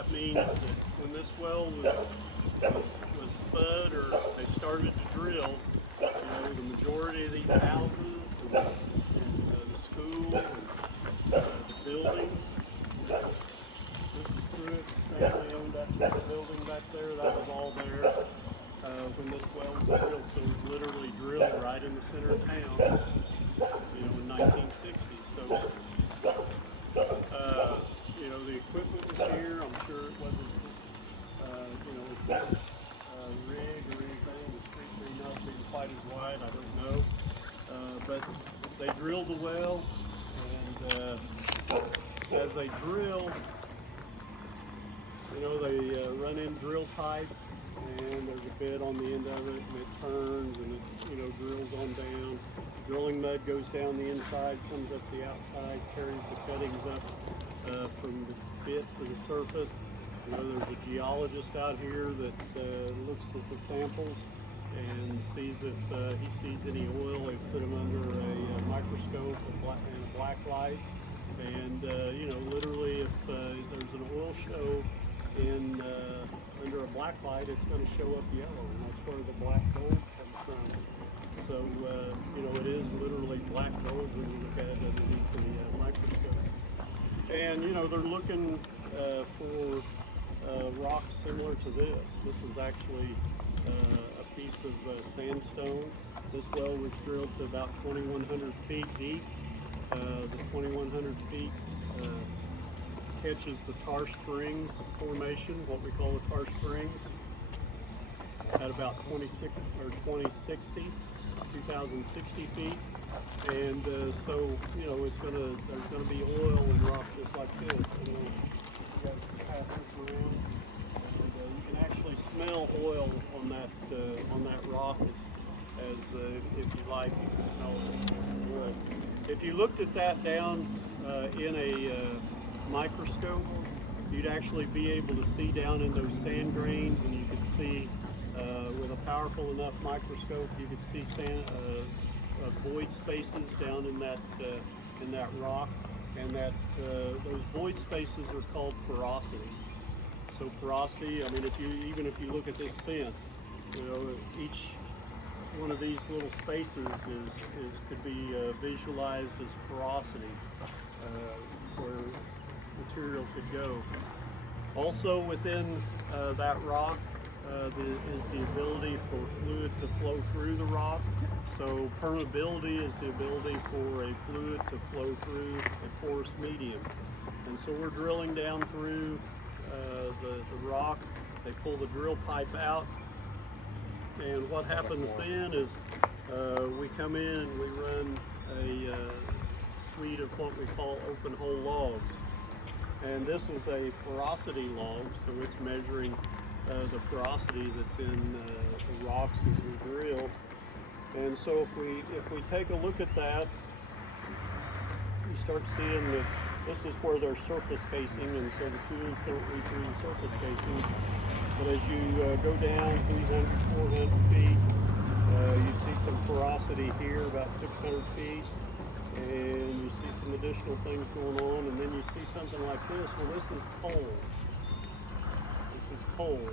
that means that when this well was spud or they started to drill, the majority of these houses and the school and the buildings, this is Pruitt family owned that building back there. That was all there when this well was drilled. So it was literally drilled right in the center of town, in 1960. So, the equipment was here. I'm sure it wasn't just, rig or anything. The street may not be quite as wide. I don't know. But they drilled the well, and as they drill, they run in drill pipe, and there's a bit on the end of it, and it turns, and it drills on down. Drilling mud goes down the inside, comes up the outside, carries the cuttings up from the bit to the surface. There's a geologist out here that looks at the samples and sees if he sees any oil. They put them under a microscope and a black light. And literally, if there's an oil show under a black light, it's going to show up yellow, and that's where the black gold comes from. So, it is literally black gold when you look at it underneath the microscope. And, they're looking for rocks similar to this. This is actually a piece of sandstone. This well was drilled to about 2,100 feet deep. The 2,100 feet catches the Tar Springs formation, what we call the Tar Springs, at about 2060 feet. And so, there's gonna be oil in rock just like this. You guys can pass this around, and you can actually smell oil on that rock as if you like, you can smell oil. If you looked at that down in a microscope, you'd actually be able to see down in those sand grains, and you could see with a powerful enough microscope, you could see void spaces down in that rock, and those void spaces are called porosity. So porosity, I mean, even if you look at this fence, each one of these little spaces could be visualized as porosity, where material could go. Also within that rock is the ability for fluid to flow through the rock. So permeability is the ability for a fluid to flow through a porous medium. And so we're drilling down through the rock. They pull the drill pipe out, and what happens then is we come in and we run a suite of what we call open hole logs. And this is a porosity log, so it's measuring the porosity that's in the rocks as we drill. And so if we take a look at that, you start seeing that this is where there's surface casing, and so the tools don't reach through the surface casing. But as you go down 300, 400 feet, you see some porosity here, about 600 feet, and you see some additional things going on, and then you see something like this. Well, this is coal. This is coal.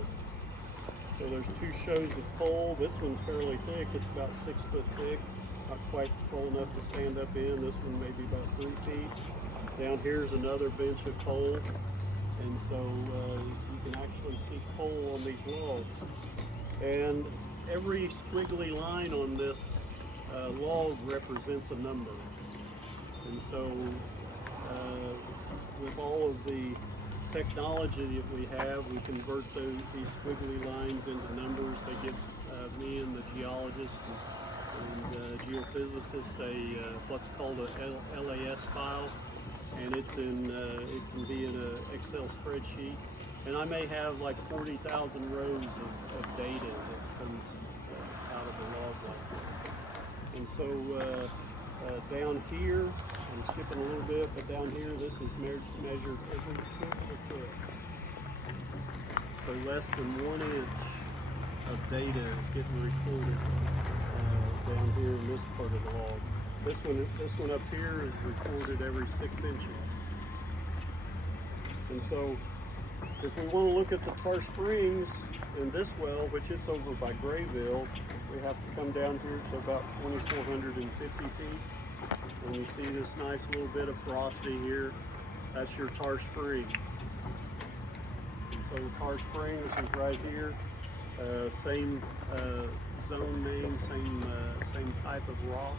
So there's two shows of coal. This one's fairly thick. It's about 6 foot thick. Not quite tall enough to stand up in. This one may be about 3 feet. Down here's another bench of coal. And so you can actually see coal on these logs. And every squiggly line on this log represents a number. And so with all of the technology that we have, we convert these squiggly lines into numbers. They give me and the geologist and geophysicist what's called a LAS file, and it can be in an Excel spreadsheet. And I may have like 40,000 rows of data that comes out of a log like this. And so down here, I'm skipping a little bit, but down here, this is measured every foot per foot. So less than 1 inch of data is getting recorded down here in this part of the log. This one up here is recorded every 6 inches. And so If we want to look at the Tar Springs in this well, which it's over by Grayville, we have to come down here to about 2,450 feet. And you see this nice little bit of porosity here. That's your Tar Springs. And so the Tar Springs is right here. Same zone name, same type of rock,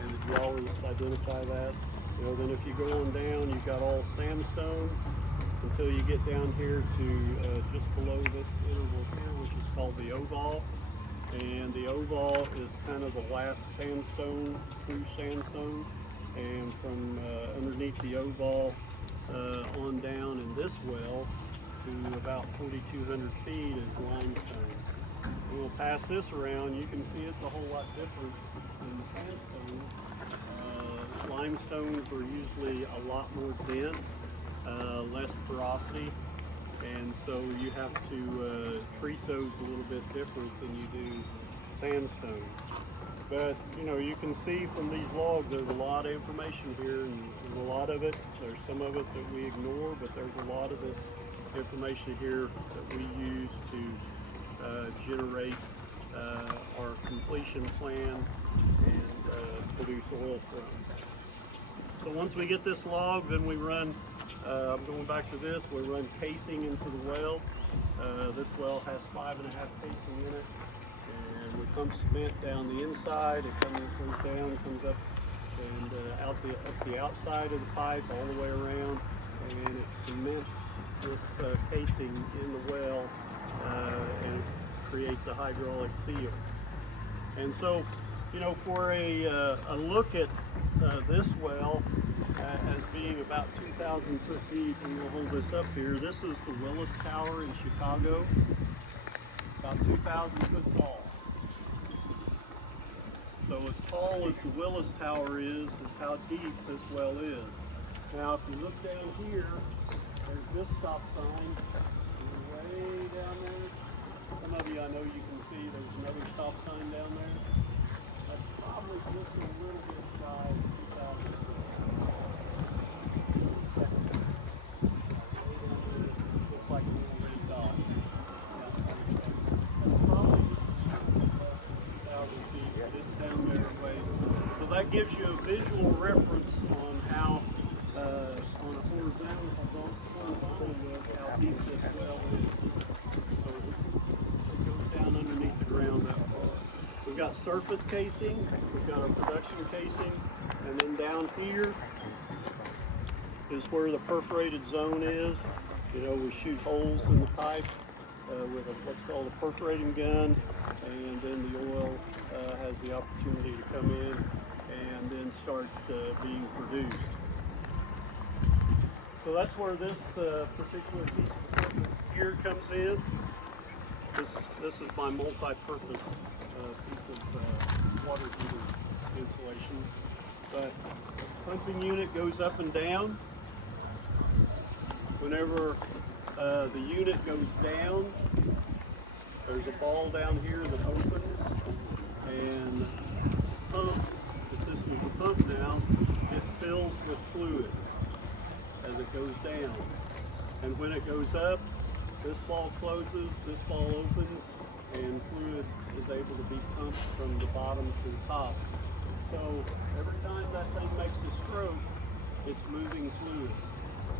and the drawers identify that. You know, then if you go on down, you've got all sandstone until you get down here to just below this interval here, which is called the oval. And the oval is kind of the last sandstone, true sandstone. And from underneath the oval on down in this well to about 4,200 feet is limestone. And we'll pass this around. You can see it's a whole lot different than the sandstone. Limestones are usually a lot more dense, less porosity, and so you have to treat those a little bit different than you do sandstone. But you know, you can see from these logs there's a lot of information here, and a lot of it, there's some of it that we ignore, but there's a lot of this information here that we use to generate our completion plan and produce oil from. So once we get this log, then we run, I'm going back to this, we run casing into the well. This well has 5.5 casing in it, and we pump cement down the inside. It goes down, comes up and up the outside of the pipe all the way around, and it cements this casing in the well, and it creates a hydraulic seal. And so, you know, for a look at this well as being about 2,000 feet, and we'll hold this up here. This is the Willis Tower in Chicago, about 2,000 foot tall. So as tall as the Willis Tower is how deep this well is. Now, if you look down here, there's this stop sign, way down there. Some of you, I know you can see there's another stop sign down there. That's probably just a little bit shy of 2,000 feet. Looks like a little red dot. That's probably just 2,000 feet, but it's down there a ways. So that gives you a visual reference on how, on a horizontal look, how deep this well is. So it goes down underneath the ground that far. We've got surface casing, we've got our production casing, and then down here is where the perforated zone is. You know, we shoot holes in the pipe with what's called a perforating gun, and then the oil has the opportunity to come in and then start being produced. So that's where this particular piece of equipment here comes in. This is my multi-purpose piece of water heater insulation. But pumping unit goes up and down. Whenever the unit goes down, there's a ball down here that opens, and the pump, if this was the pump now, it fills with fluid as it goes down. And when it goes up, this ball closes, this ball opens, and fluid is able to be pumped from the bottom to the top. So every time that thing makes a stroke, it's moving fluid.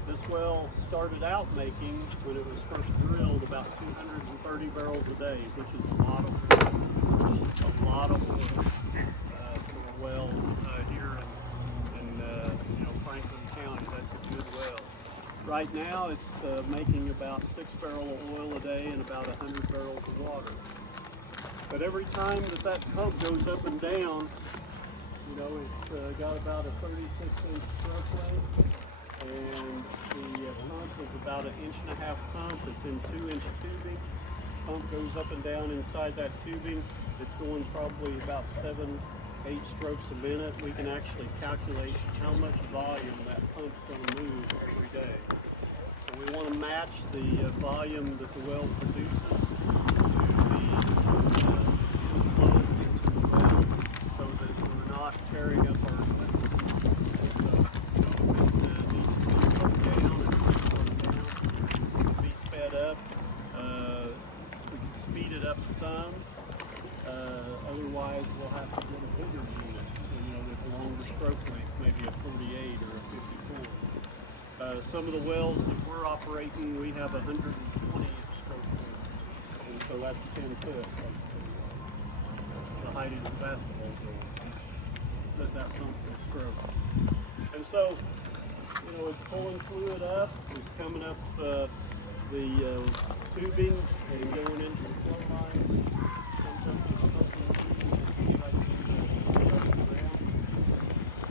This well started out making, when it was first drilled, about 230 barrels a day, which is a lot of oil for a well here in Franklin County. That's a good well. Right now, it's making about 6 barrels of oil a day and about 100 barrels of water. But every time that pump goes up and down, you know, it's got about a 36-inch stroke length, and the pump is about 1.5 inch pump. It's in 2-inch tubing. Pump goes up and down inside that tubing. It's going probably about 7-8 strokes a minute. We can actually calculate how much volume that pump's going to move every day. So we want to match the volume that the well produces to the inflow into the well, so that we're not tearing up our equipment. So, if it needs to be broken down, it's broken down. It can be speed it up some. Otherwise, we'll have to get a bigger unit, with a longer stroke length, maybe a 48 or a 54. Some of the wells that we're operating, we have 120 stroke length, and so that's 10 foot. That's the height of the basketball goal that pump will stroke. And so, it's pulling fluid up, it's coming up the tubing and going into the flow line.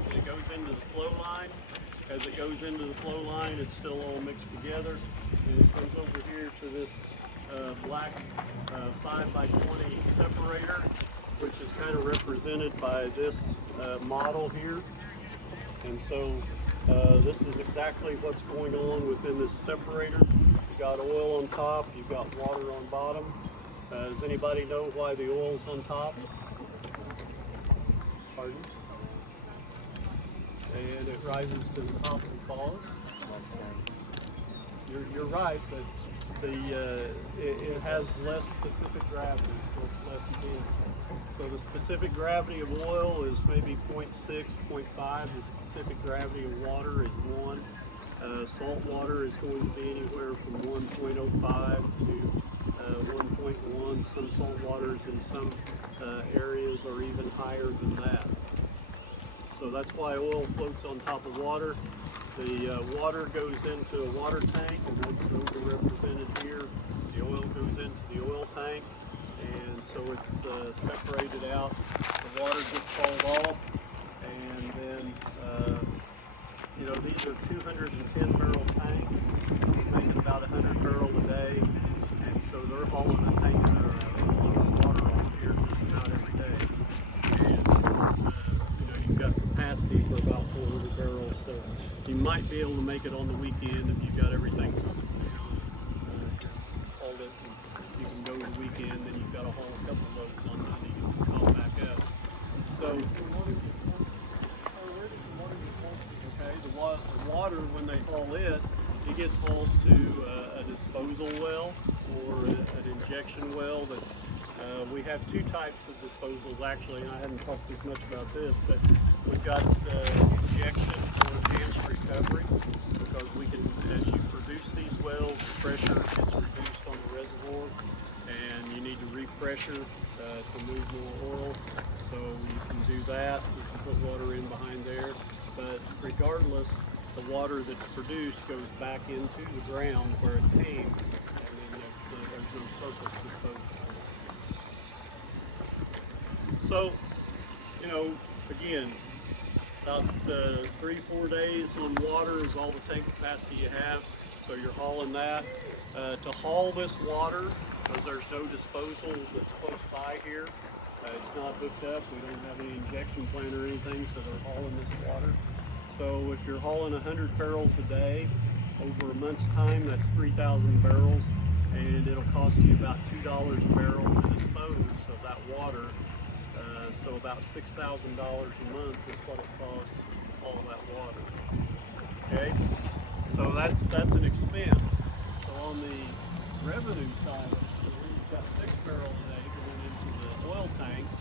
And it goes into the flow line. As it goes into the flow line, it's still all mixed together. And it comes over here to this black 5x20 separator, which is kind of represented by this model here. And so this is exactly what's going on within this separator. You've got oil on top, you've got water on bottom. Does anybody know why the oil's on top? Pardon? And it rises to the top and falls. You're right, but it has less specific gravity, so it's less dense. So the specific gravity of oil is maybe 0.6, 0.5. The specific gravity of water is 1. Salt water is going to be anywhere from 1.05 to 1.1. Some salt waters in some areas are even higher than that. So that's why oil floats on top of water. The water goes into a water tank, and those are represented here. The oil goes into the oil tank, and so it's separated out. The water gets hauled off, and then these are 210 barrel tanks, making about 100 barrel a day, and so they're hauling a tank of water off here about every day. And you've got capacity for about 400 barrels, so you might be able to make it on the weekend if you've got everything coming down. Haul it, and you can go the weekend, then you've got to haul a couple of loads on Monday to haul back up. So, the water, when they haul it gets hauled to a disposal well or an injection well. We have two types of disposals actually, and I hadn't talked as much about this, but we've got injection or enhanced recovery, because we can, as you produce these wells, the pressure gets reduced on the reservoir, and you need to repressure to move more oil. So you can do that. You can put water in behind there, but regardless, the water that's produced goes back into the ground where it came, and then there's no surface disposal. So, again, about 3-4 days on water is all the tank capacity you have. So you're hauling that. To haul this water, because there's no disposal that's close by here, it's not hooked up. We don't have any injection plant or anything, so they're hauling this water. So if you're hauling 100 barrels a day, over a month's time, that's 3,000 barrels, and it'll cost you about $2 a barrel to dispose of that water. So about $6,000 a month is what it costs to haul that water. Okay, so that's an expense. So on the revenue side, we've got 6 barrels a day going into the oil tanks,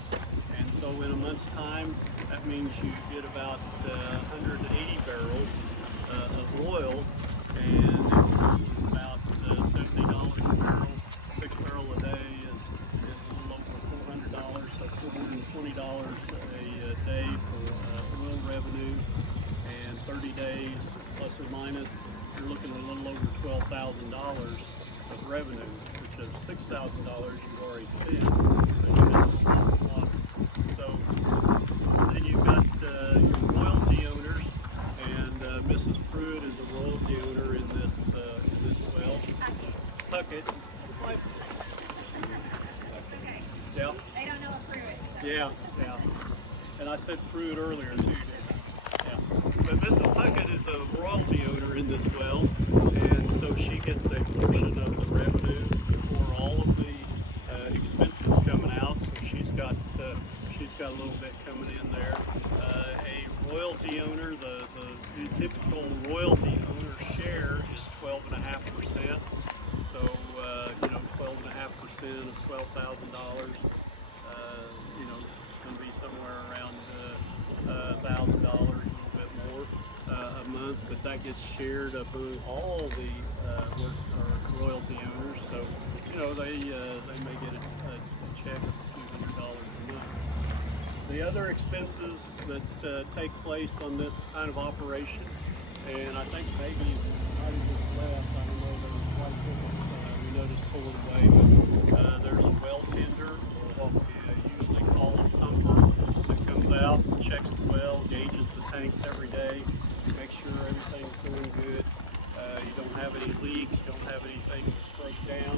and so in a month's time, that means you get about 180 barrels of oil, and it's about $70 a barrel. 6 barrel a day is a little over $400, so $420 a day for oil revenue, and 30 days plus or minus, you're looking at a little over $12,000 of revenue, which is $6,000 you've already spent, but you have a lot of water. So then you've got your royalty owners, and Mrs. Pruitt is a royalty owner in this well. Puckett. Okay. Yeah. They don't know what Pruitt is. Yeah. And I said Pruitt earlier too, didn't I? Yeah. But Mrs. Puckett is a royalty owner in this well, and so she gets a portion of the revenue before all of the expenses coming out. So she's got a little bit coming in there. A royalty owner, the typical royalty owner share is 12.5%. So 12.5% in of $12,000. You know, it's going to be somewhere around $1,000, a little bit more a month, but that gets shared among all the royalty owners. So, you know, they may get a check of a few $100s a month. The other expenses that take place on this kind of operation, and I think maybe not even left, I don't know, there was quite a bit we noticed pulling away, but there's a well tender, or what we usually call a pumper, that comes out, checks the well, gauges the tanks every day, makes sure everything's doing good. You don't have any leaks, you don't have anything that breaks down.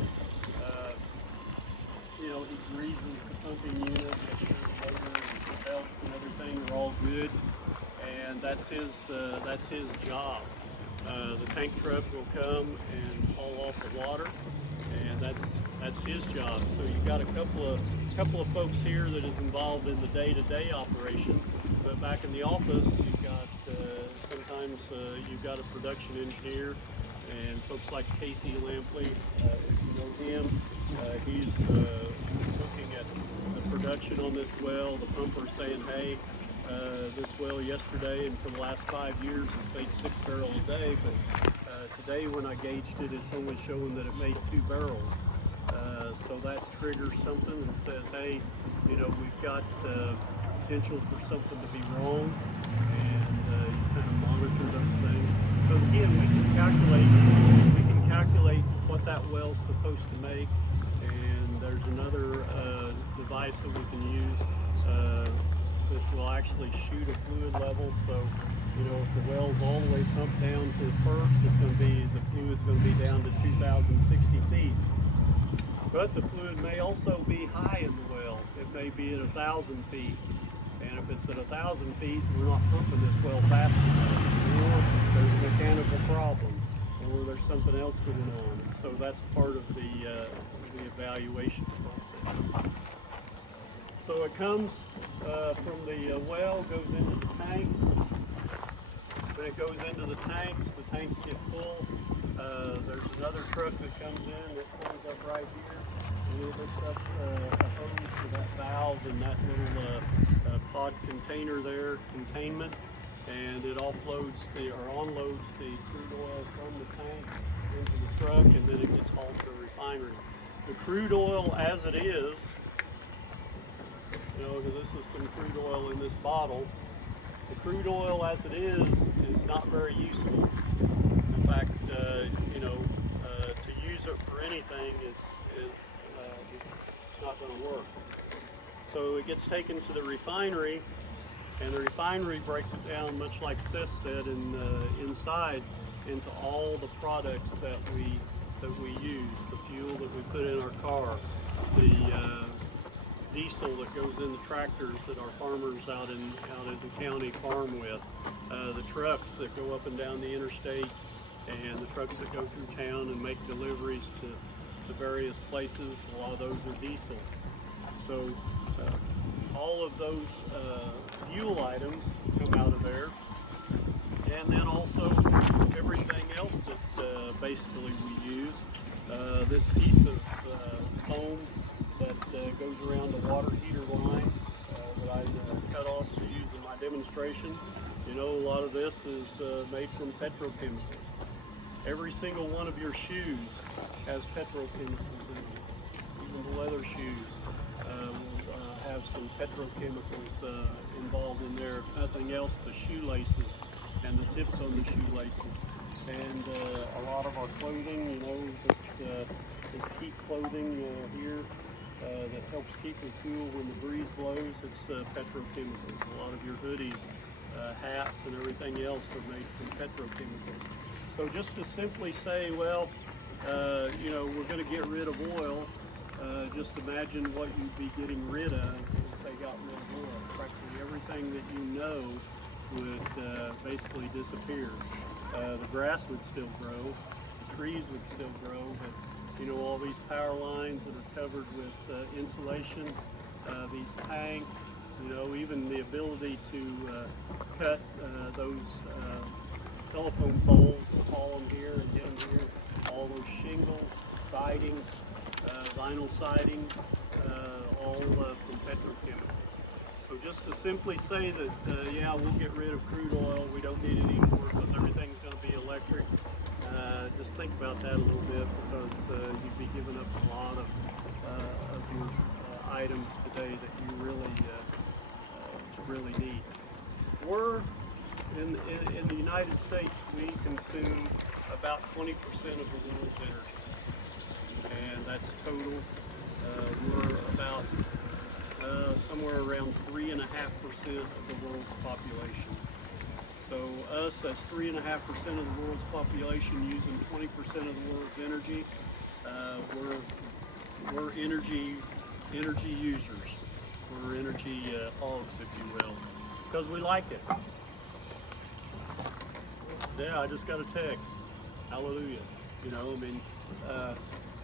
You know, he greases the pumping unit, makes sure the motor and the belts and everything are all good, and that's his job. The tank truck will come and haul off the water, and that's his job. So you've got a couple of folks here that is involved in the day-to-day operation, but back in the office you've got sometimes you've got a production engineer and folks like Casey Lampley, if you know him. He's looking at the production on this well. The pumper saying, hey, this well yesterday and for the last 5 years has made 6 barrels a day, but today when I gauged it, it's only showing that it made 2 barrels. So that triggers something and says, hey, you know, we've got potential for something to be wrong, and you kind of monitor those things. Because again, we can calculate what that well's supposed to make, and there's another device that we can use that will actually shoot a fluid level. So, you know, if the well's all the way pumped down to the perf, the fluid's going to be down to 2,060 feet. But the fluid may also be high in the well. It may be at 1,000 feet. And if it's at 1,000 feet, we're not pumping this well fast enough, or there's a mechanical problem, or there's something else going on. So that's part of the evaluation process. So it comes from the well, goes into the tanks. When it goes into the tanks get full. There's another truck that comes in that pulls up right here, and it hooks up a hose to that valve in that little pod container there, containment, and it offloads or unloads the crude oil from the tank into the truck, and then it gets hauled to the refinery. The crude oil as it is, you know, this is some crude oil in this bottle. The crude oil as it is not very useful. In fact, you know, to use it for anything is not going to work. So it gets taken to the refinery, and the refinery breaks it down, much like Seth said, inside into all the products that we use, the fuel that we put in our car, the diesel that goes in the tractors that our farmers out in the county farm with, the trucks that go up and down the interstate, and the trucks that go through town and make deliveries to various places. A lot of those are diesel. So all of those fuel items come out of there, and then also everything else that basically we use. This piece of foam that goes around the water heater line that I cut off to use in my demonstration. You know, a lot of this is made from petrochemicals. Every single one of your shoes has petrochemicals in them. Even the leather shoes will have some petrochemicals involved in there. If nothing else, the shoelaces and the tips on the shoelaces. And a lot of our clothing, you know, this heat clothing here that helps keep it cool when the breeze blows, it's petrochemicals. A lot of your hoodies, hats, and everything else are made from petrochemicals. So just to simply say, well, you know, we're going to get rid of oil, just imagine what you'd be getting rid of if they got rid of oil. Practically everything that you know would basically disappear. The grass would still grow, the trees would still grow, but you know, all these power lines that are covered with insulation, these tanks, you know, even the ability to cut those telephone poles and haul them here and get them here, all those shingles, siding, vinyl siding, all from Petro. So just to simply say that, yeah, we'll get rid of crude oil, we don't need it anymore because everything's going to be electric. Just think about that a little bit, because you'd be giving up a lot of your items today that you really need. We're in the United States, we consume about 20% of the world's energy, and that's total. We're about somewhere around 3.5% of the world's population. So us, as 3.5% of the world's population, using 20% of the world's energy, we're energy users. We're energy hogs, if you will, because we like it. Yeah, I just got a text. Hallelujah. You know, I mean,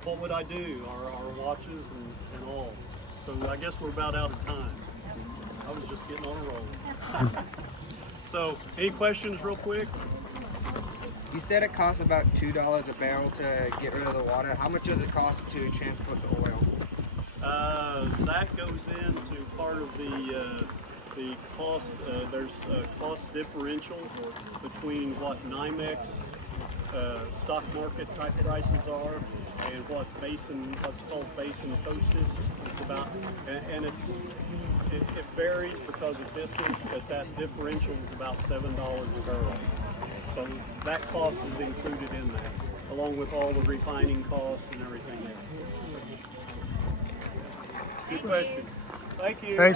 what would I do? Our watches and all. So I guess we're about out of time. I was just getting on a roll. So, any questions real quick? You said it costs about $2 a barrel to get rid of the water. How much does it cost to transport the oil? That goes into part of the cost. There's a cost differential between what NYMEX stock market type prices are and what's called basin posted. It's about, and it varies because of distance, but that differential is about $7 a barrel. So that cost is included in that, along with all the refining costs and everything else. Good question. Thank you. Thanks.